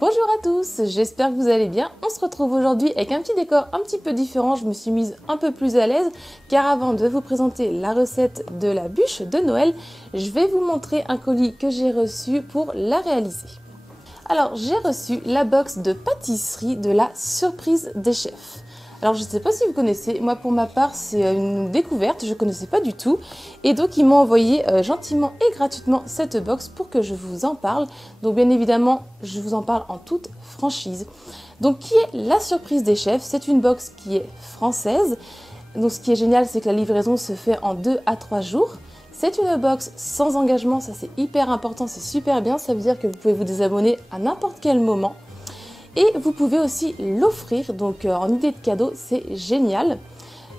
Bonjour à tous, j'espère que vous allez bien. On se retrouve aujourd'hui avec un petit décor un petit peu différent. Je me suis mise un peu plus à l'aise car avant de vous présenter la recette de la bûche de Noël, je vais vous montrer un colis que j'ai reçu pour la réaliser. Alors j'ai reçu la box de pâtisserie de la surprise des chefs. Alors je ne sais pas si vous connaissez, moi pour ma part c'est une découverte, je ne connaissais pas du tout. Et donc ils m'ont envoyé gentiment et gratuitement cette box pour que je vous en parle. Donc bien évidemment je vous en parle en toute franchise. Donc qui est la surprise des chefs? C'est une box qui est française. Donc ce qui est génial c'est que la livraison se fait en 2 à 3 jours. C'est une box sans engagement, ça c'est hyper important, c'est super bien. Ça veut dire que vous pouvez vous désabonner à n'importe quel moment. Et vous pouvez aussi l'offrir, donc en idée de cadeau, c'est génial.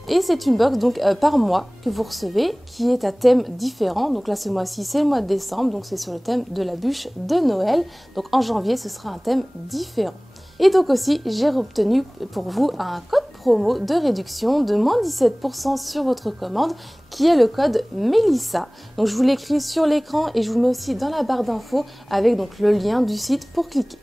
Et c'est une box donc par mois que vous recevez, qui est à thème différent. Donc là ce mois-ci c'est le mois de décembre, donc c'est sur le thème de la bûche de Noël. Donc en janvier ce sera un thème différent. Et donc aussi j'ai obtenu pour vous un code promo de réduction de moins 17% sur votre commande, qui est le code Melissa. Donc je vous l'écris sur l'écran et je vous mets aussi dans la barre d'infos avec donc le lien du site pour cliquer.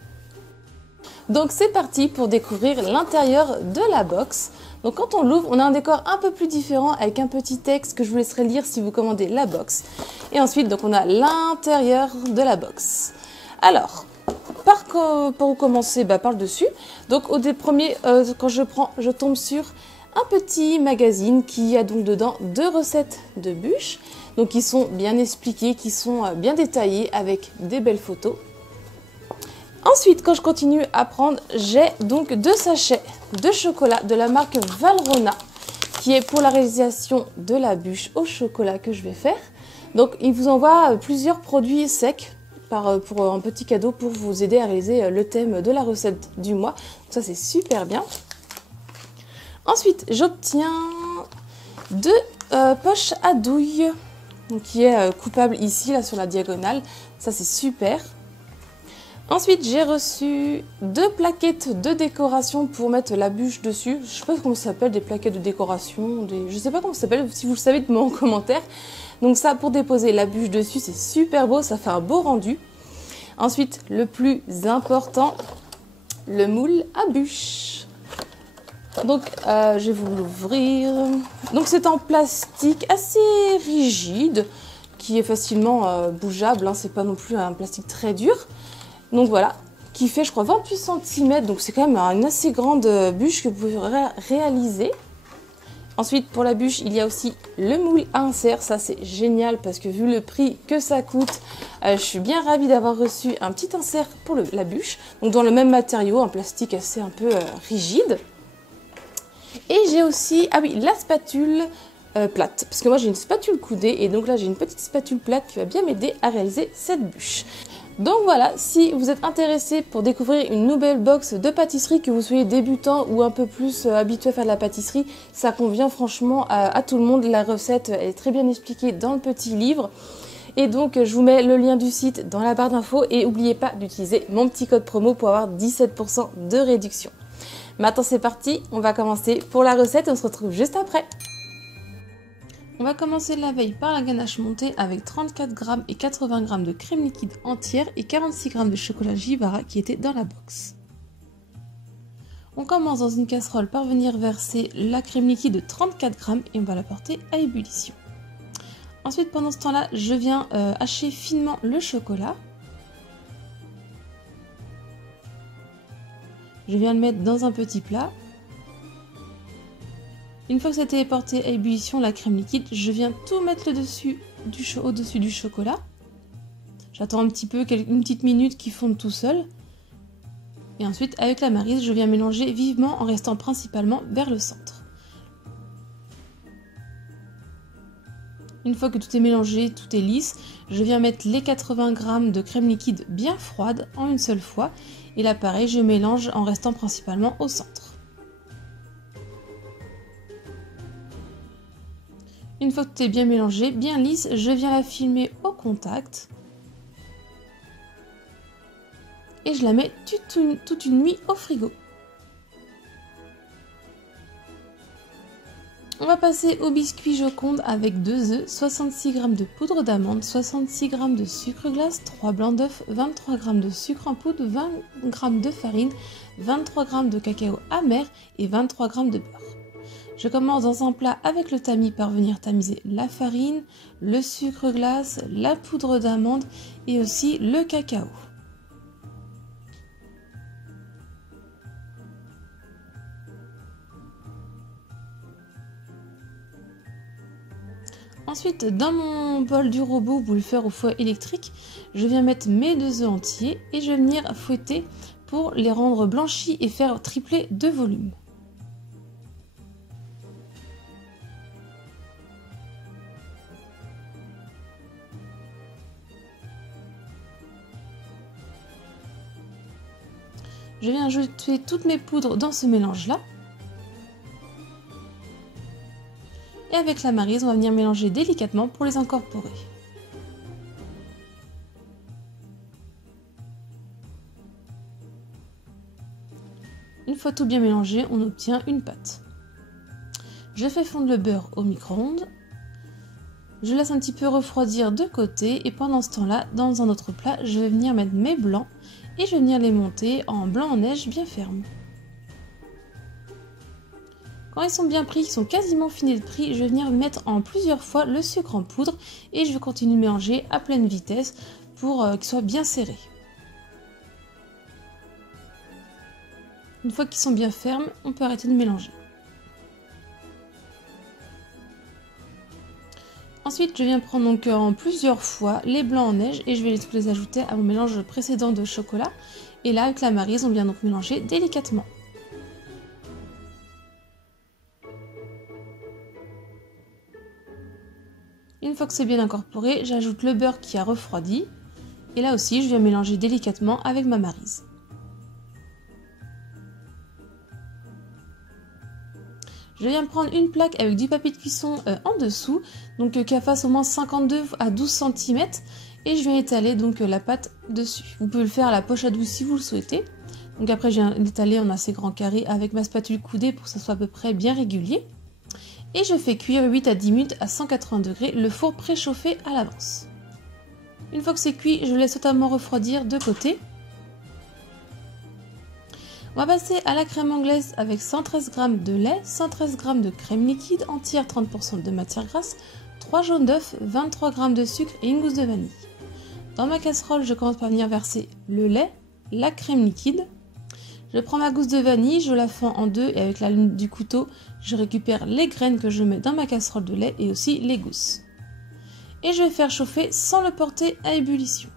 Donc c'est parti pour découvrir l'intérieur de la box. Donc quand on l'ouvre, on a un décor un peu plus différent avec un petit texte que je vous laisserai lire si vous commandez la box. Et ensuite, donc on a l'intérieur de la box. Alors, pour commencer, par le dessus. Donc au premier, quand je tombe sur un petit magazine qui a donc dedans 2 recettes de bûches. Donc qui sont bien expliquées, qui sont bien détaillées avec des belles photos. Ensuite, quand je continue à prendre, j'ai donc 2 sachets de chocolat de la marque Valrhona, qui est pour la réalisation de la bûche au chocolat que je vais faire. Donc, il vous envoie plusieurs produits secs pour un petit cadeau pour vous aider à réaliser le thème de la recette du mois. Donc ça, c'est super bien. Ensuite, j'obtiens 2 poches à douille, donc qui est coupable ici, là sur la diagonale. Ça, c'est super. Ensuite, j'ai reçu 2 plaquettes de décoration pour mettre la bûche dessus. Je ne sais pas comment ça s'appelle, des plaquettes de décoration. Je ne sais pas comment ça s'appelle, si vous le savez, dites-moi en commentaire. Donc ça, pour déposer la bûche dessus, c'est super beau, ça fait un beau rendu. Ensuite, le plus important, le moule à bûche. Donc, je vais vous l'ouvrir. Donc c'est en plastique assez rigide, qui est facilement bougeable. Hein. C'est pas non plus un plastique très dur. Donc voilà, qui fait je crois 28 cm, donc c'est quand même une assez grande bûche que vous pouvez réaliser. Ensuite pour la bûche, il y a aussi le moule à insert, ça c'est génial parce que vu le prix que ça coûte, je suis bien ravie d'avoir reçu un petit insert pour la bûche. Donc dans le même matériau, un plastique assez un peu rigide. Et j'ai aussi, ah oui, la spatule plate, parce que moi j'ai une spatule coudée et donc là j'ai une petite spatule plate qui va bien m'aider à réaliser cette bûche. Donc voilà, si vous êtes intéressé pour découvrir une nouvelle box de pâtisserie, que vous soyez débutant ou un peu plus habitué à faire de la pâtisserie, ça convient franchement à tout le monde. La recette est très bien expliquée dans le petit livre. Et donc je vous mets le lien du site dans la barre d'infos et n'oubliez pas d'utiliser mon petit code promo pour avoir 17% de réduction. Maintenant c'est parti, on va commencer pour la recette et on se retrouve juste après. On va commencer la veille par la ganache montée avec 34 g et 80 g de crème liquide entière et 46 g de chocolat Givara qui était dans la box. On commence dans une casserole par venir verser la crème liquide de 34 g et on va la porter à ébullition. Ensuite, pendant ce temps-là, je viens hacher finement le chocolat. Je viens le mettre dans un petit plat. Une fois que ça a été porté à ébullition, la crème liquide, je viens tout mettre au-dessus du chocolat. J'attends un petit peu, une petite minute qu'il fonde tout seul. Et ensuite, avec la maryse, je viens mélanger vivement en restant principalement vers le centre. Une fois que tout est mélangé, tout est lisse, je viens mettre les 80 g de crème liquide bien froide en une seule fois. Et là, pareil, je mélange en restant principalement au centre. Une fois que tout est bien mélangé, bien lisse, je viens la filmer au contact. Et je la mets toute une nuit au frigo. On va passer au biscuit Joconde avec 2 œufs, 66 g de poudre d'amande, 66 g de sucre glace, 3 blancs d'œufs, 23 g de sucre en poudre, 20 g de farine, 23 g de cacao amer et 23 g de beurre. Je commence dans un plat avec le tamis par venir tamiser la farine, le sucre glace, la poudre d'amande et aussi le cacao. Ensuite, dans mon bol du robot, vous pouvez le faire au fouet électrique, je viens mettre mes 2 œufs entiers et je vais venir fouetter pour les rendre blanchis et faire tripler de volume. Je viens ajouter toutes mes poudres dans ce mélange-là. Et avec la maryse, on va venir mélanger délicatement pour les incorporer. Une fois tout bien mélangé, on obtient une pâte. Je fais fondre le beurre au micro-ondes. Je laisse un petit peu refroidir de côté et pendant ce temps-là, dans un autre plat, je vais venir mettre mes blancs et je vais venir les monter en blanc en neige bien ferme. Quand ils sont bien pris, qu'ils sont quasiment finis de pris, je vais venir mettre en plusieurs fois le sucre en poudre et je vais continuer de mélanger à pleine vitesse pour qu'ils soient bien serrés. Une fois qu'ils sont bien fermes, on peut arrêter de mélanger. Ensuite, je viens prendre donc en plusieurs fois les blancs en neige et je vais les ajouter à mon mélange précédent de chocolat. Et là, avec la maryse, on vient donc mélanger délicatement. Une fois que c'est bien incorporé, j'ajoute le beurre qui a refroidi. Et là aussi, je viens mélanger délicatement avec ma maryse. Je viens prendre une plaque avec du papier de cuisson en dessous, donc qui fasse au moins 52 à 12 cm. Et je viens étaler donc la pâte dessus. Vous pouvez le faire à la poche à douce si vous le souhaitez. Donc après, je viens l'étaler en assez grand carré avec ma spatule coudée pour que ça soit à peu près bien régulier. Et je fais cuire 8 à 10 minutes à 180 degrés, le four préchauffé à l'avance. Une fois que c'est cuit, je laisse totalement refroidir de côté. On va passer à la crème anglaise avec 113 g de lait, 113 g de crème liquide entière, 30% de matière grasse, 3 jaunes d'œufs, 23 g de sucre et une gousse de vanille. Dans ma casserole, je commence par venir verser le lait, la crème liquide. Je prends ma gousse de vanille, je la fends en deux et avec la lame du couteau, je récupère les graines que je mets dans ma casserole de lait et aussi les gousses. Et je vais faire chauffer sans le porter à ébullition.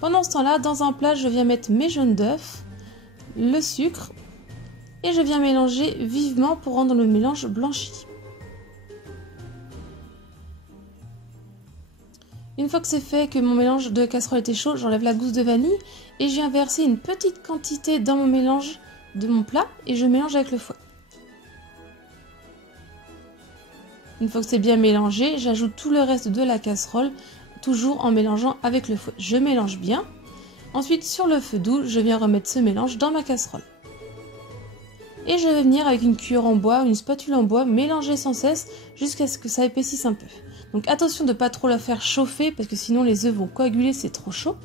Pendant ce temps-là, dans un plat, je viens mettre mes jaunes d'œufs, le sucre et je viens mélanger vivement pour rendre le mélange blanchi. Une fois que c'est fait, que mon mélange de casserole était chaud, j'enlève la gousse de vanille et je viens verser une petite quantité dans mon mélange de mon plat et je mélange avec le fouet. Une fois que c'est bien mélangé, j'ajoute tout le reste de la casserole, toujours en mélangeant avec le fouet. Je mélange bien. Ensuite, sur le feu doux, je viens remettre ce mélange dans ma casserole. Et je vais venir avec une cuillère en bois, une spatule en bois, mélanger sans cesse jusqu'à ce que ça épaississe un peu. Donc attention de ne pas trop la faire chauffer parce que sinon les œufs vont coaguler, c'est trop chaud.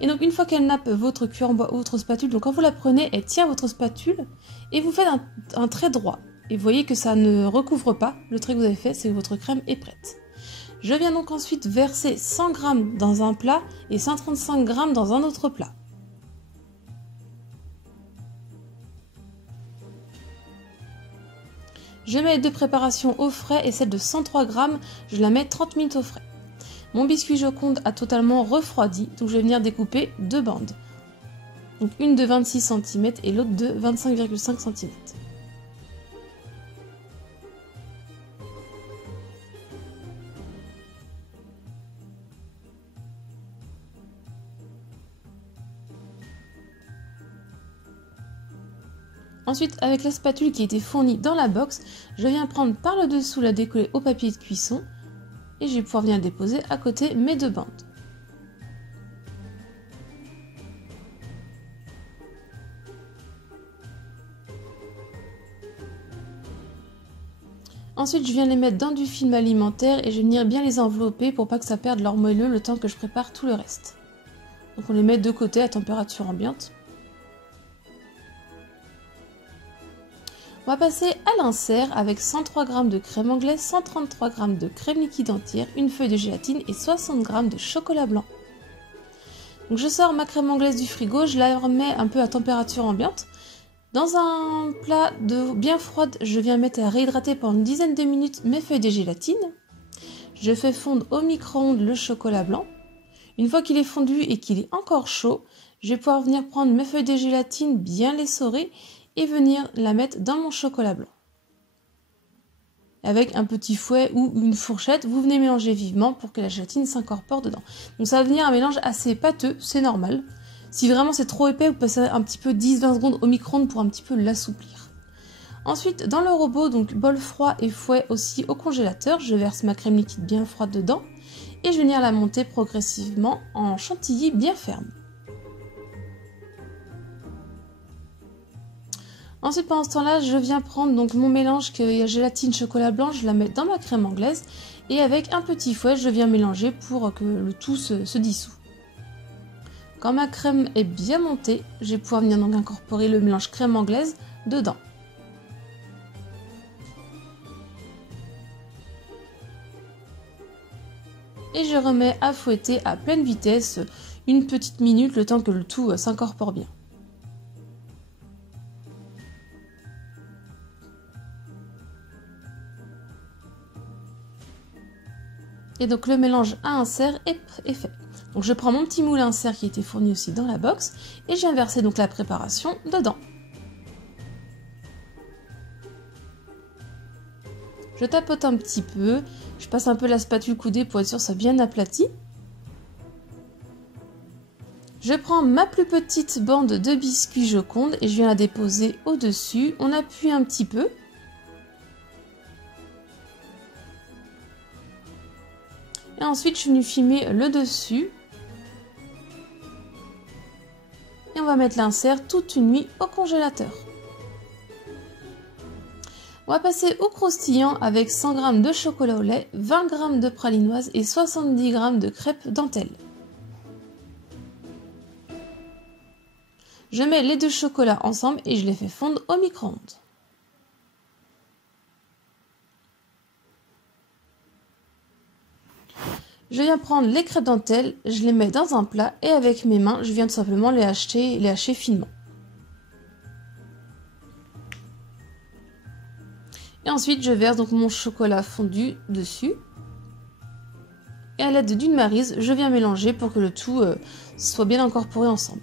Et donc une fois qu'elle nappe votre cuillère en bois ou votre spatule, donc quand vous la prenez, elle tient votre spatule et vous faites un trait droit. Et vous voyez que ça ne recouvre pas, le trait que vous avez fait, c'est que votre crème est prête. Je viens donc ensuite verser 100 g dans un plat et 135 g dans un autre plat. Je mets les deux préparations au frais et celle de 103 g, je la mets 30 minutes au frais. Mon biscuit Joconde a totalement refroidi, donc je vais venir découper deux bandes. Donc une de 26 cm et l'autre de 25,5 cm. Ensuite, avec la spatule qui était fournie dans la box, je viens prendre par le dessous la décoller au papier de cuisson et je vais pouvoir venir déposer à côté mes deux bandes. Ensuite, je viens les mettre dans du film alimentaire et je vais venir bien les envelopper pour pas que ça perde leur moelleux le temps que je prépare tout le reste. Donc on les met de côté à température ambiante. On va passer à l'insert avec 103 g de crème anglaise, 133 g de crème liquide entière, une feuille de gélatine et 60 g de chocolat blanc. Donc je sors ma crème anglaise du frigo, je la remets un peu à température ambiante. Dans un plat d'eau bien froide, je viens mettre à réhydrater pendant une dizaine de minutes mes feuilles de gélatine. Je fais fondre au micro-ondes le chocolat blanc. Une fois qu'il est fondu et qu'il est encore chaud, je vais pouvoir venir prendre mes feuilles de gélatine, bien les essorer et venir la mettre dans mon chocolat blanc. Avec un petit fouet ou une fourchette, vous venez mélanger vivement pour que la gélatine s'incorpore dedans. Donc ça va venir un mélange assez pâteux, c'est normal. Si vraiment c'est trop épais, vous passez un petit peu 10-20 secondes au micro-ondes pour un petit peu l'assouplir. Ensuite, dans le robot, donc bol froid et fouet aussi au congélateur, je verse ma crème liquide bien froide dedans et je vais venir la monter progressivement en chantilly bien ferme. Ensuite, pendant ce temps-là, je viens prendre donc mon mélange que gélatine chocolat blanc, je la mets dans ma crème anglaise et avec un petit fouet, je viens mélanger pour que le tout se dissout. Quand ma crème est bien montée, je vais pouvoir venir donc incorporer le mélange crème anglaise dedans. Et je remets à fouetter à pleine vitesse une petite minute, le temps que le tout s'incorpore bien. Et donc le mélange à insert est fait. Donc je prends mon petit moule à insert qui était fourni aussi dans la box et je viens verser donc la préparation dedans. Je tapote un petit peu, je passe un peu la spatule coudée pour être sûr que ça soit bien aplati. Je prends ma plus petite bande de biscuits Joconde et je viens la déposer au-dessus. On appuie un petit peu. Et ensuite, je suis venue filmer le dessus. Et on va mettre l'insert toute une nuit au congélateur. On va passer au croustillant avec 100 g de chocolat au lait, 20 g de pralinoise et 70 g de crêpes dentelle. Je mets les deux chocolats ensemble et je les fais fondre au micro-ondes. Je viens prendre les crêpes dentelle, je les mets dans un plat et avec mes mains, je viens tout simplement les hacher finement. Et ensuite, je verse donc mon chocolat fondu dessus. Et à l'aide d'une maryse, je viens mélanger pour que le tout soit bien incorporé ensemble.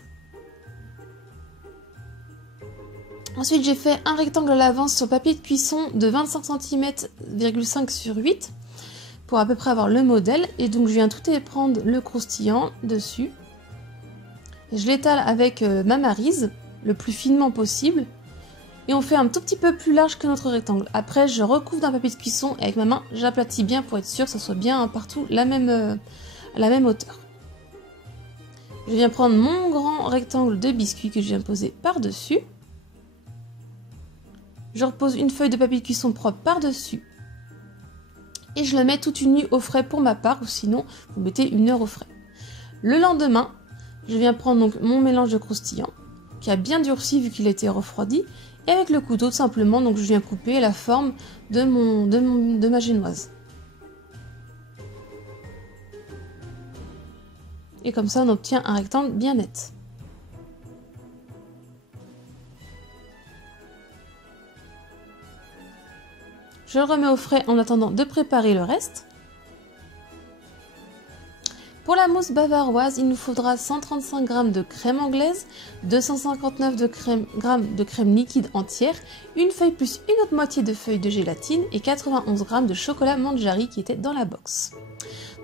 Ensuite, j'ai fait un rectangle à l'avance sur papier de cuisson de 25 cm,5 sur 8 pour à peu près avoir le modèle. Et donc, je viens tout prendre le croustillant dessus. Et je l'étale avec ma maryse, le plus finement possible. Et on fait un tout petit peu plus large que notre rectangle. Après, je recouvre d'un papier de cuisson et avec ma main, j'aplatis bien pour être sûr que ça soit bien partout à la même hauteur. Je viens prendre mon grand rectangle de biscuit que je viens poser par-dessus. Je repose une feuille de papier de cuisson propre par-dessus. Et je le mets toute une nuit au frais pour ma part, ou sinon, vous mettez 1 heure au frais. Le lendemain, je viens prendre donc mon mélange de croustillant, qui a bien durci vu qu'il a été refroidi, et avec le couteau, tout simplement, donc je viens couper la forme de ma génoise. Et comme ça, on obtient un rectangle bien net. Je le remets au frais en attendant de préparer le reste. Pour la mousse bavaroise, il nous faudra 135 g de crème anglaise, 259 g de crème liquide entière, une feuille plus une autre moitié de feuille de gélatine et 91 g de chocolat Manjari qui était dans la box.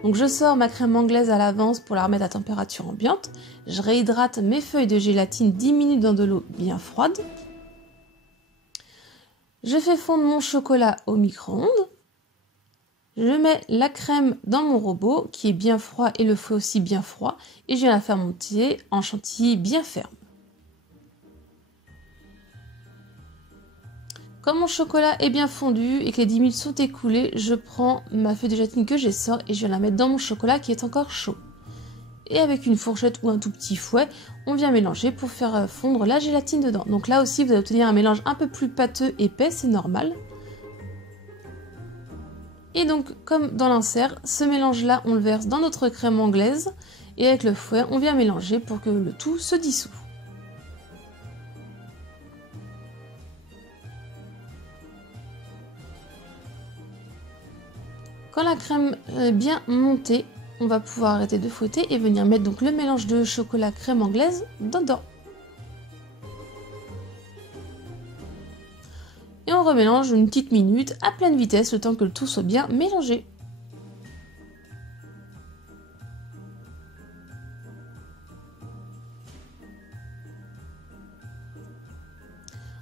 Donc je sors ma crème anglaise à l'avance pour la remettre à température ambiante. Je réhydrate mes feuilles de gélatine 10 minutes dans de l'eau bien froide. Je fais fondre mon chocolat au micro-ondes. Je mets la crème dans mon robot qui est bien froid et le fouet aussi bien froid et je viens la faire monter en chantilly bien ferme. Comme mon chocolat est bien fondu et que les 10 minutes sont écoulées, je prends ma feuille de gélatine que j'essore et je viens la mettre dans mon chocolat qui est encore chaud. Et avec une fourchette ou un tout petit fouet, on vient mélanger pour faire fondre la gélatine dedans. Donc là aussi, vous allez obtenir un mélange un peu plus pâteux, épais, c'est normal. Et donc, comme dans l'insert, ce mélange-là, on le verse dans notre crème anglaise. Et avec le fouet, on vient mélanger pour que le tout se dissout. Quand la crème est bien montée, on va pouvoir arrêter de fouetter et venir mettre donc le mélange de chocolat crème anglaise dedans. Et on remélange une petite minute à pleine vitesse, le temps que le tout soit bien mélangé.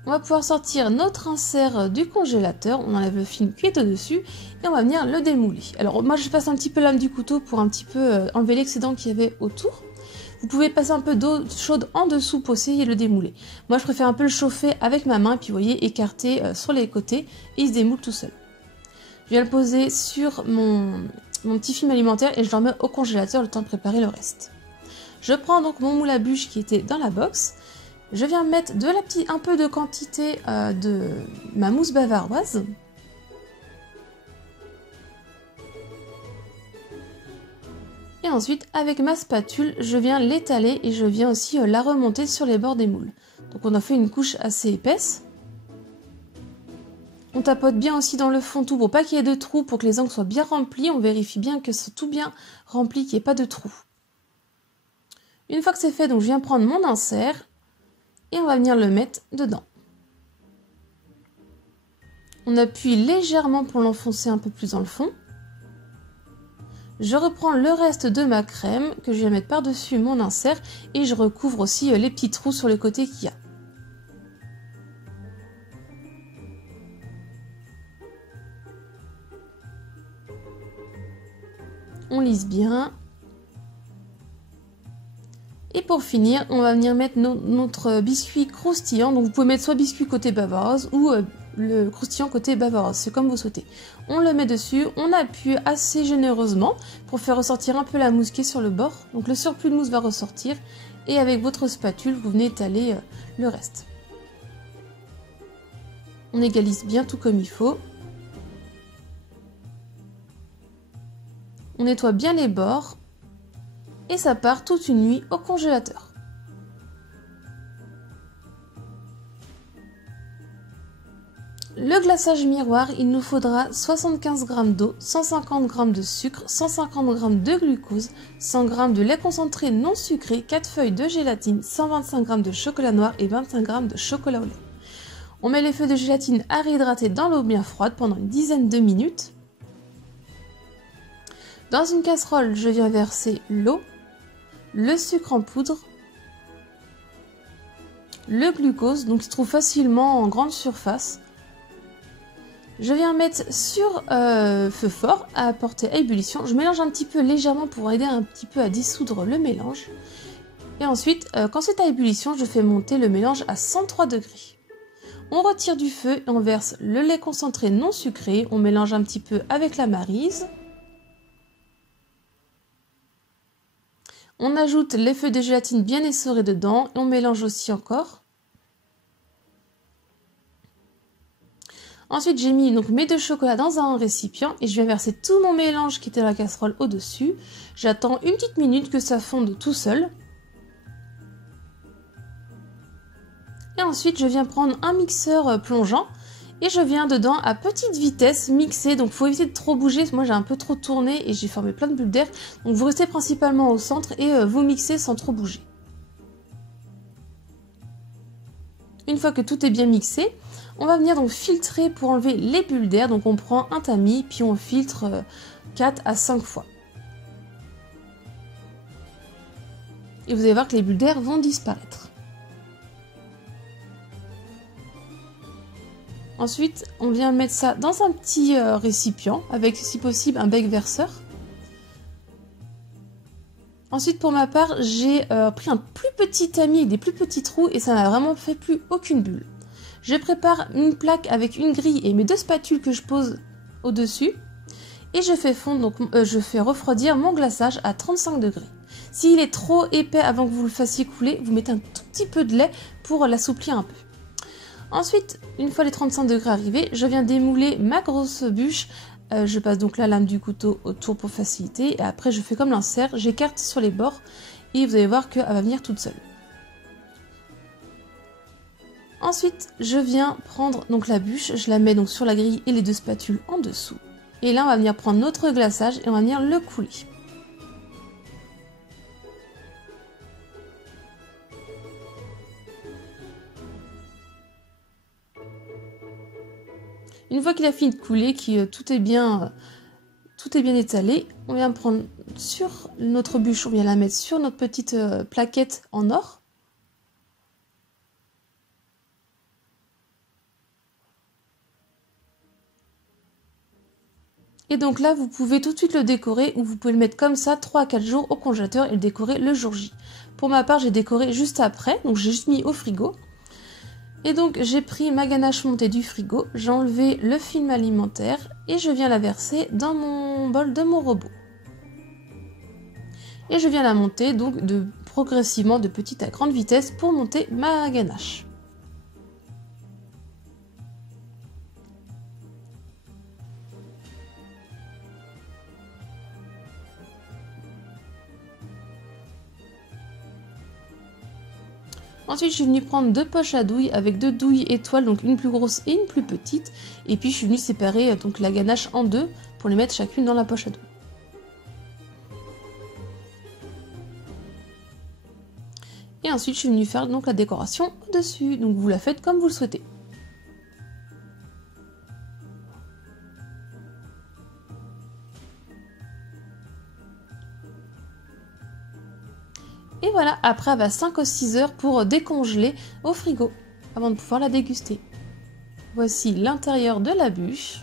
On va pouvoir sortir notre insert du congélateur, on enlève le film qui est au-dessus et on va venir le démouler. Alors moi je passe un petit peu la lame du couteau pour un petit peu enlever l'excédent qu'il y avait autour. Vous pouvez passer un peu d'eau chaude en dessous pour essayer de le démouler. Moi je préfère un peu le chauffer avec ma main, puis vous voyez, écarter sur les côtés et il se démoule tout seul. Je viens le poser sur mon petit film alimentaire et je le remets au congélateur le temps de préparer le reste. Je prends donc mon moule à bûche qui était dans la box. Je viens mettre un peu de quantité de ma mousse bavaroise. Et ensuite, avec ma spatule, je viens l'étaler et je viens aussi la remonter sur les bords des moules. Donc on a fait une couche assez épaisse. On tapote bien aussi dans le fond tout pour pas qu'il y ait de trous, pour que les angles soient bien remplis. On vérifie bien que c'est tout bien rempli, qu'il n'y ait pas de trous. Une fois que c'est fait, donc je viens prendre mon insert. Et on va venir le mettre dedans. On appuie légèrement pour l'enfoncer un peu plus dans le fond. Je reprends le reste de ma crème que je viens mettre par-dessus mon insert et je recouvre aussi les petits trous sur les côtés qu'il y a. On lisse bien. Et pour finir, on va venir mettre notre biscuit croustillant. Donc vous pouvez mettre soit biscuit côté bavaroise ou le croustillant côté bavaroise, c'est comme vous souhaitez. On le met dessus, on appuie assez généreusement pour faire ressortir un peu la mousse qui est sur le bord. Donc le surplus de mousse va ressortir et avec votre spatule, vous venez étaler le reste. On égalise bien tout comme il faut. On nettoie bien les bords. Et ça part toute une nuit au congélateur. Le glaçage miroir, il nous faudra 75 g d'eau, 150 g de sucre, 150 g de glucose, 100 g de lait concentré non sucré, 4 feuilles de gélatine, 125 g de chocolat noir et 25 g de chocolat au lait. On met les feuilles de gélatine à réhydrater dans l'eau bien froide pendant une dizaine de minutes. Dans une casserole, je viens verser l'eau, le sucre en poudre, le glucose, donc il se trouve facilement en grande surface. Je viens mettre sur feu fort à porter à ébullition. Je mélange un petit peu légèrement pour aider un petit peu à dissoudre le mélange. Et ensuite, quand c'est à ébullition, je fais monter le mélange à 103 degrés. On retire du feu et on verse le lait concentré non sucré. On mélange un petit peu avec la maryse. On ajoute les feuilles de gélatine bien essorées dedans et on mélange aussi encore. Ensuite, j'ai mis donc mes 2 chocolats dans un récipient et je viens verser tout mon mélange qui était dans la casserole au-dessus. J'attends une petite minute que ça fonde tout seul. Et ensuite, je viens prendre un mixeur plongeant et je viens dedans à petite vitesse mixer. Donc, il faut éviter de trop bouger. Moi, j'ai un peu trop tourné et j'ai formé plein de bulles d'air. Donc, vous restez principalement au centre et vous mixez sans trop bouger. Une fois que tout est bien mixé, on va venir donc filtrer pour enlever les bulles d'air. Donc, on prend un tamis puis on filtre 4 à 5 fois. Et vous allez voir que les bulles d'air vont disparaître. Ensuite, on vient mettre ça dans un petit récipient avec, si possible, un bec verseur. Ensuite, pour ma part, j'ai pris un plus petit tamis avec des plus petits trous et ça n'a vraiment fait plus aucune bulle. Je prépare une plaque avec une grille et mes 2 spatules que je pose au-dessus. Et je fais fondre, donc je fais refroidir mon glaçage à 35 degrés. S'il est trop épais avant que vous le fassiez couler, vous mettez un tout petit peu de lait pour l'assouplir un peu. Ensuite, une fois les 35 degrés arrivés, je viens démouler ma grosse bûche. Je passe donc la lame du couteau autour pour faciliter. Et après, je fais comme l'insert, j'écarte sur les bords. Et vous allez voir qu'elle va venir toute seule. Ensuite, je viens prendre donc la bûche, je la mets donc sur la grille et les 2 spatules en dessous. Et là, on va venir prendre notre glaçage et on va venir le couler. Une fois qu'il a fini de couler, que tout est bien étalé, on vient prendre sur notre bûche, on vient la mettre sur notre petite plaquette en or. Et donc là, vous pouvez tout de suite le décorer ou vous pouvez le mettre comme ça 3 à 4 jours au congélateur et le décorer le jour J. Pour ma part, j'ai décoré juste après, donc j'ai juste mis au frigo. Et donc j'ai pris ma ganache montée du frigo, j'ai enlevé le film alimentaire et je viens la verser dans mon bol de mon robot. Et je viens la monter donc progressivement de petite à grande vitesse pour monter ma ganache. Ensuite, je suis venue prendre 2 poches à douille avec 2 douilles étoiles, donc une plus grosse et une plus petite. Et puis, je suis venue séparer donc la ganache en 2 pour les mettre chacune dans la poche à douille. Et ensuite, je suis venue faire donc la décoration au-dessus. Donc, vous la faites comme vous le souhaitez. Et voilà, après, elle va 5 ou 6 heures pour décongeler au frigo avant de pouvoir la déguster. Voici l'intérieur de la bûche.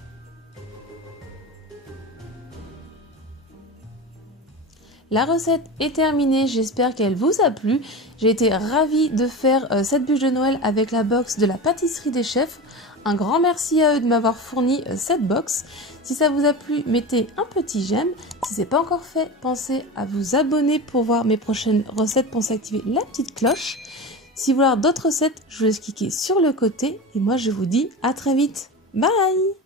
La recette est terminée, j'espère qu'elle vous a plu. J'ai été ravie de faire cette bûche de Noël avec la box de la pâtisserie des chefs. Un grand merci à eux de m'avoir fourni cette box. Si ça vous a plu, mettez un petit j'aime. Si ce n'est pas encore fait, pensez à vous abonner pour voir mes prochaines recettes. Pensez à activer la petite cloche. Si vous voulez d'autres recettes, je vous laisse cliquer sur le côté. Et moi, je vous dis à très vite. Bye!